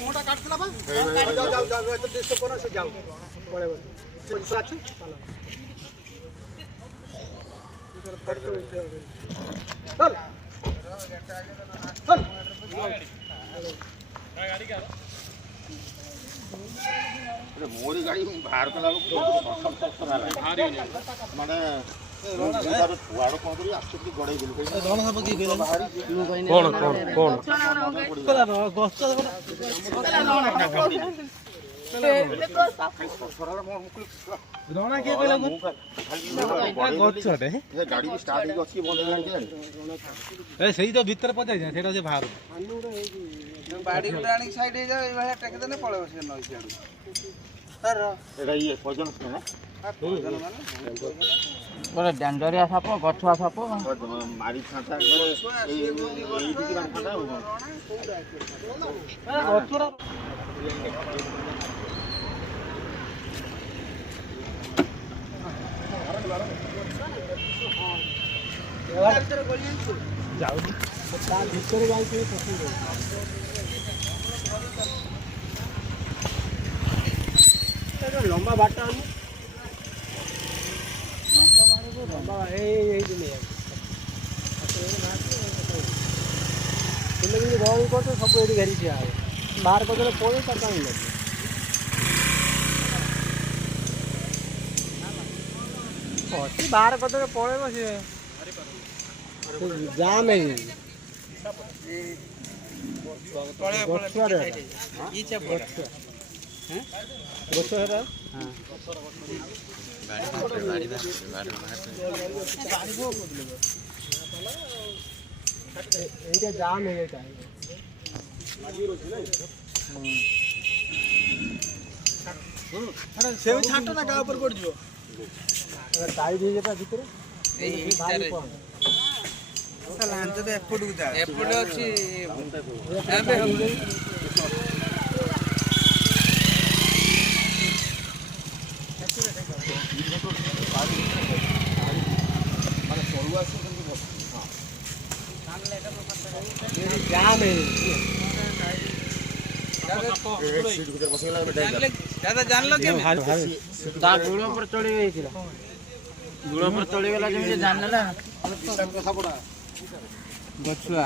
मोटा काटला बा जाओ जाओ जाओ तो देश को ना से जाओ बड़े बड़े अच्छा चल चल गाड़ी का अरे मोरी गाड़ी बाहर कला भारी माने वाड़ कोन करी एक्चुअली गड़े गेल रण सब की गेल कौन गछ रण के कहला गछ रे गाड़ी भी स्टार्ट हो अछि बंद गाड़ी ए सही तो भीतर पजाय जाय सेटा से बाहर बाड़ी उडाणी साइड हे जा ए भाया टेक देने पळेबो से नई साइड सर एटा ये पजन ना बड़ा डेंजरिया साप गछुआ साप मारी छाता करे ए की छाता गछरा जाऊ ता भीतर गाई के पसंद लंबा बाटा लंबा दिन रही कर सब ये घेरी ठिया बाहर कर पड़े कहीं लगे बाहर कर पड़े सी जाम है जाम है से छाट ना गाँव पर पड़ जो टाइट हो जाता भीतर लांच तो एपट को जा एपट अछि जाम है दादा जान लो के ता गुड़ो पर चढ़ी गई थी गुड़ो पर चढ़ी गेला जे जान लेला गछुआ